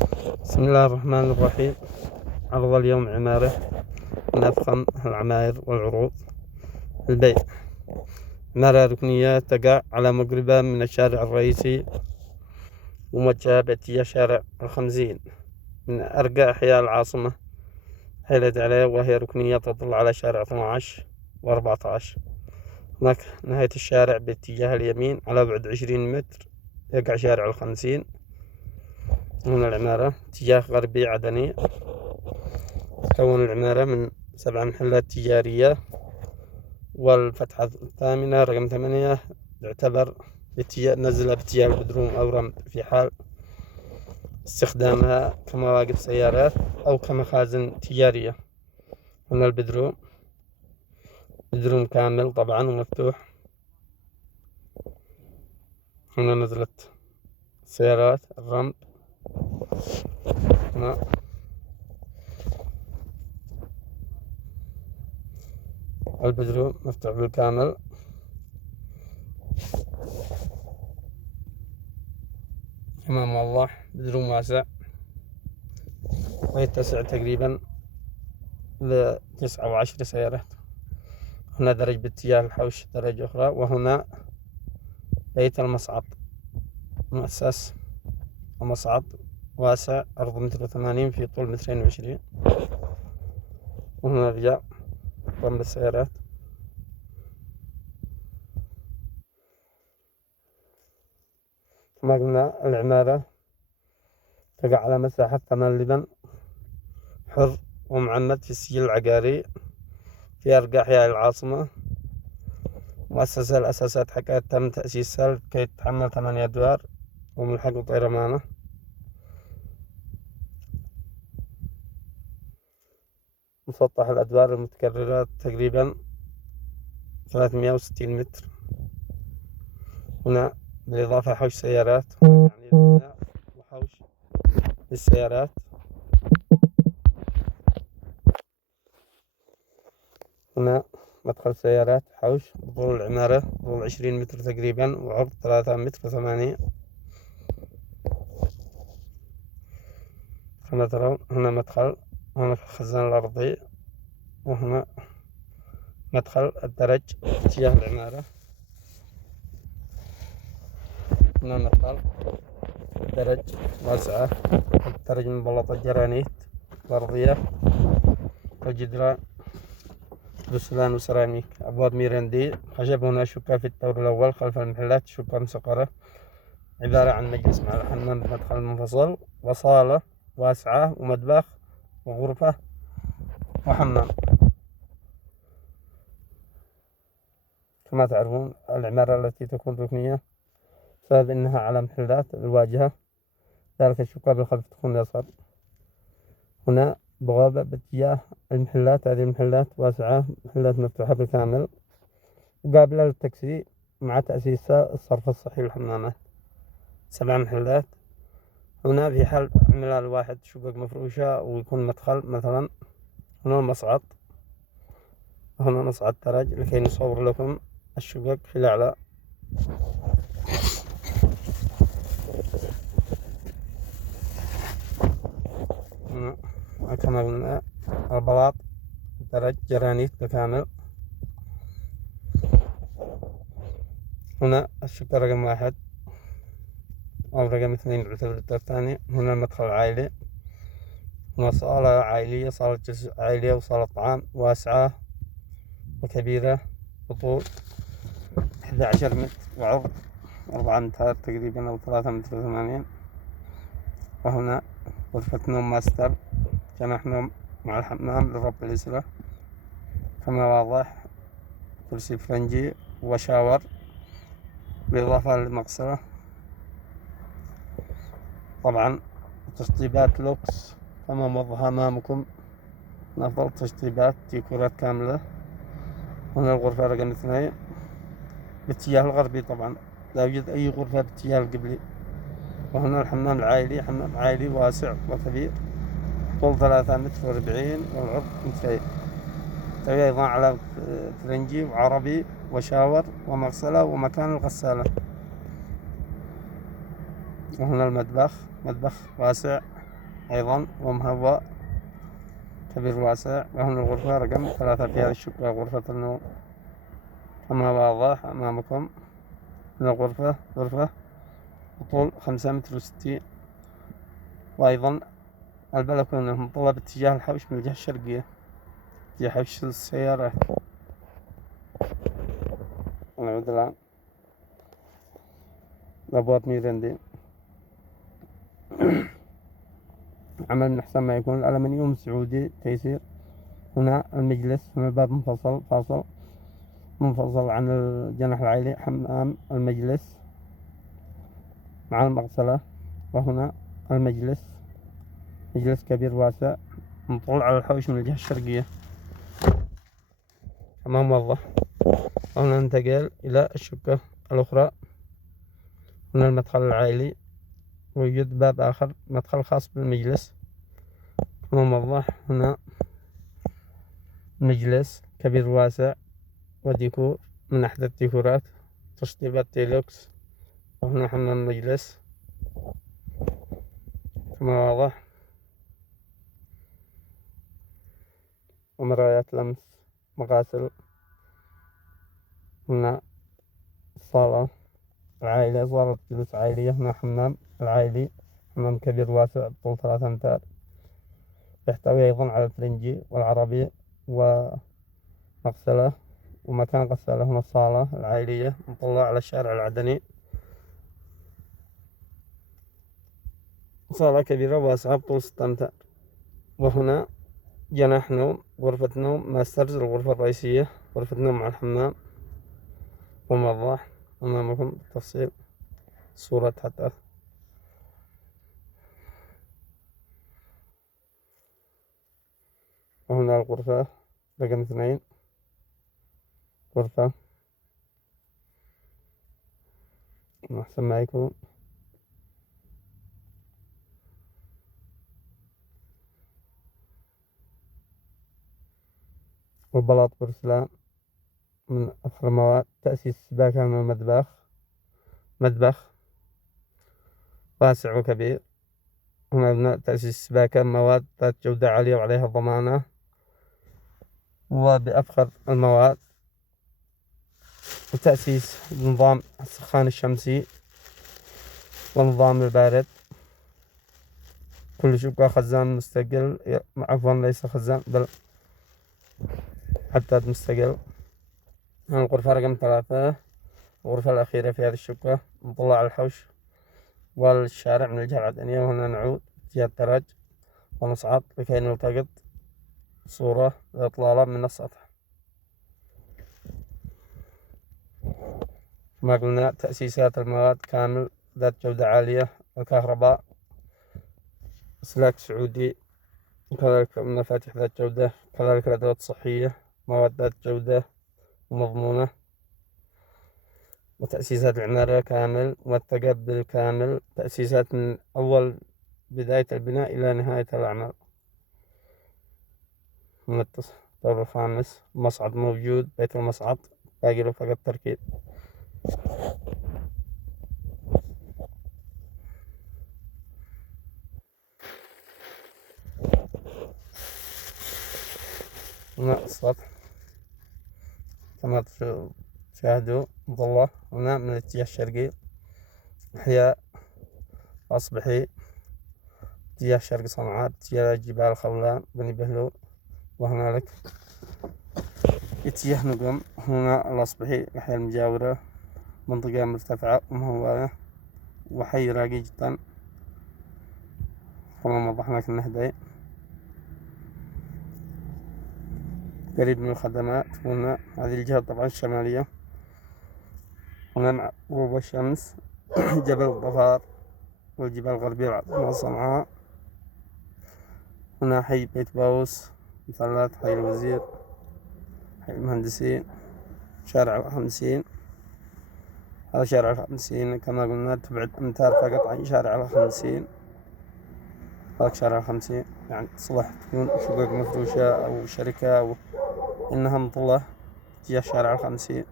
بسم الله الرحمن الرحيم. عرض اليوم عمارة من أفخم العماير والعروض البيع. عمارة ركنية تقع على مقربة من الشارع الرئيسي وموجهة باتجاه شارع الخمسين من أرقى أحياء العاصمة حيلت عليه، وهي ركنية تطل على شارع 12 و14. هناك نهاية الشارع باتجاه اليمين على بعد 20 متر يقع شارع الخمسين. هنا العمارة اتجاه غربي عدني. تكون العمارة من 7 محلات تجارية، والفتحة الثامنة رقم 8 يعتبر نزلة باتجاه البدروم أو رمب في حال استخدامها كمواقف سيارات أو كمخازن تجارية. هنا البدروم كامل طبعا ومفتوح. هنا نزلت سيارات الرمب. هنا البدروم مفتوح بالكامل. كما موضح بدروم واسع ويتسع تقريبا ل9 أو 10 سيارات. هنا درج باتجاه الحوش درجة أخرى. وهنا بيت المصعد مؤسس ومصعد واسع، عرض 1.80 في طول 2.20. وهنا رجاء رمب السيارات. كما قلنا العمارة تقع على مساحة 8 لبن حر ومعمد في السجل العقاري في أرقى أحياء العاصمة. مؤسسة الأساسات حقها تم تأسيسها كي تتحمل 8 أدوار وملحق وطيرمانة. مسطح الأدوار المتكررة تقريبا 360 متر. هنا بالإضافة حوش سيارات، يعني هنا وحوش للسيارات. هنا مدخل سيارات حوش بطول العمارة طول 20 متر تقريبا وعرض 3.8 متر. كما ترون هنا مدخل، هنا الخزان الأرضي، وهنا مدخل الدرج اتجاه العمارة. هنا مدخل الدرج واسعة، الدرج مبلط الجرانيت الأرضية والجدران بسلان وسيراميك. أبواب ميراندي خشب. هنا شقة في الدور الأول خلف المحلات، شقة مسقرة عبارة عن مجلس مع الحمام بمدخل منفصل وصالة واسعة ومطبخ وغرفة وحمام. كما تعرفون العمارة التي تكون ركنية بسبب أنها على محلات الواجهة، ذلك الشقة بالخلف تكون يسار. هنا بوابة باتجاه المحلات، هذه المحلات واسعة، محلات مفتوحة بالكامل وقابلة للتاكسي مع تأسيسها الصرف الصحي للحمامات. 7 محلات. هنا في حال عمل الواحد شقق مفروشة ويكون مدخل مثلا. هنا المصعد، هنا مصعد درج لكي نصور لكم الشقق في الأعلى. هنا كما قلنا البلاط درج جرانيت بالكامل. هنا الشقة رقم 1 أو رقم 2 يعتبر الدور الثاني. هنا المدخل العائلي. هنا صالة عائلية، صالة جلوس عائلية وصالة طعام واسعة وكبيرة بطول 11 متر وعرض 4 أمتار تقريبا أو 3.80 متر. وهنا غرفة نوم ماستر، جناح نوم مع الحمام للرب الأسرة. كما واضح كرسي فرنجي وشاور بالإضافة للمغسلة. طبعا تشطيبات لوكس كما موضح أمامكم، أفضل تشطيبات ديكورات كاملة. هنا الغرفة رقم 2 باتجاه الغربي، طبعا لا يوجد أي غرفة باتجاه القبلي. وهنا الحمام العائلي، حمام عائلي واسع وكبير طول 3.40 متر والعرض 2 متر. تحتوي أيضا على فرنجي وعربي وشاور ومغسلة ومكان الغسالة. وهنا المطبخ، مطبخ واسع أيضا ومهواء كبير واسع. وهنا الغرفة رقم 3 في هذه الشقة، غرفة النوم كما واضح أمامكم. هنا الغرفة غرفة بطول 5 متر و60. وأيضا البلكونة مطلة باتجاه الحوش من الجهة الشرقية، اتجاه حوش السيارات. ونعود الآن الأبواب ميرندين، عمل من أحسن ما يكون، الألمنيوم سعودي تيسير. هنا المجلس، هنا الباب منفصل عن الجناح العائلي، حمام المجلس مع المغسلة. وهنا المجلس، مجلس كبير واسع مطل على الحوش من الجهة الشرقية كما موضح. وهنا ننتقل إلى الشقة الأخرى. هنا المدخل العائلي، ويوجد باب آخر مدخل خاص بالمجلس كما موضح. هنا مجلس كبير واسع وديكور من أحدث الديكورات، تشطيبات ديلوكس. وهنا حمام مجلس كما واضح، ومرايات لمس، مغاسل. هنا الصالة العائلة، صالة جلوس عائلية. هنا حمام العائلي، حمام كبير واسع بطول 3 أمتار، يحتوي أيضا على الفرنجي والعربي ومغسلة ومكان غسالة. هنا الصالة العائلية مطلة على الشارع العدني، صالة كبيرة واسعة بطول 6 أمتار. وهنا جناح نوم، غرفة نوم ماسترز، الغرفة الرئيسية، غرفة نوم مع الحمام ومطبخ أمامكم بالتفصيل صورة حتى. وهنا الغرفة رقم 2، غرفة أحسن ما يكون. وبلاط بورسلان من أفخر المواد. تأسيس سباكة من المطبخ، مطبخ واسع وكبير. هنا تأسيس سباكة مواد ذات جودة عالية وعليها ضمانة وبأفخر المواد. وتأسيس نظام السخان الشمسي ونظام البارد. كل شقة خزان مستقل، عفوا ليس خزان بل عداد مستقل. الغرفة رقم 3، الغرفة الأخيرة في هذه الشقة، مطلة على الحوش والشارع من الجهة العدنية. وهنا نعود اتجاه الدرج ونصعد لكي نلتقط صورة لإطلالة من السطح. ما قلنا تأسيسات المواد كامل ذات جودة عالية، الكهرباء أسلاك سعودي، وكذلك مفاتيح ذات جودة، كذلك الأدوات الصحية مواد ذات جودة ومضمونة. وتأسيسات العمارة كامل والتقبل كامل، تأسيسات من أول بداية البناء إلى نهاية الأعمال. من الدور الخامس مصعد موجود، بيت المصعد باقي له فقط تركيب. هنا السطح كما تشاهدوا مظلة. هنا من الاتجاه الشرقي إحياء أصبحي، اتجاه شرق صنعاء، اتجاه جبال خولان بني بهلول. وهنالك اتجاه نقم. هنا الأصبحي الأحياء المجاورة، منطقة مرتفعة ومهواية وحي راقي جدا كما وضحنا في النهدي، قريب من الخدمات. هنا هذه الجهة طبعا الشمالية. هنا مع غروب الشمس جبل الظفار والجبال الغربية مع صنعاء. هنا حي بيت باوس، مثلث حي الوزير، حي المهندسين، شارع الخمسين. هذا شارع الخمسين كما قلنا تبعد أمتار فقط عن شارع الخمسين. هذا شارع الخمسين يعني تصلح تكون شقق مفروشة أو شركة أو إنها مطلة تجاه شارع الخمسين.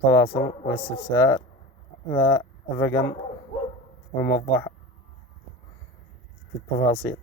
تواصل والاستفسار على الرقم وموضح في التفاصيل.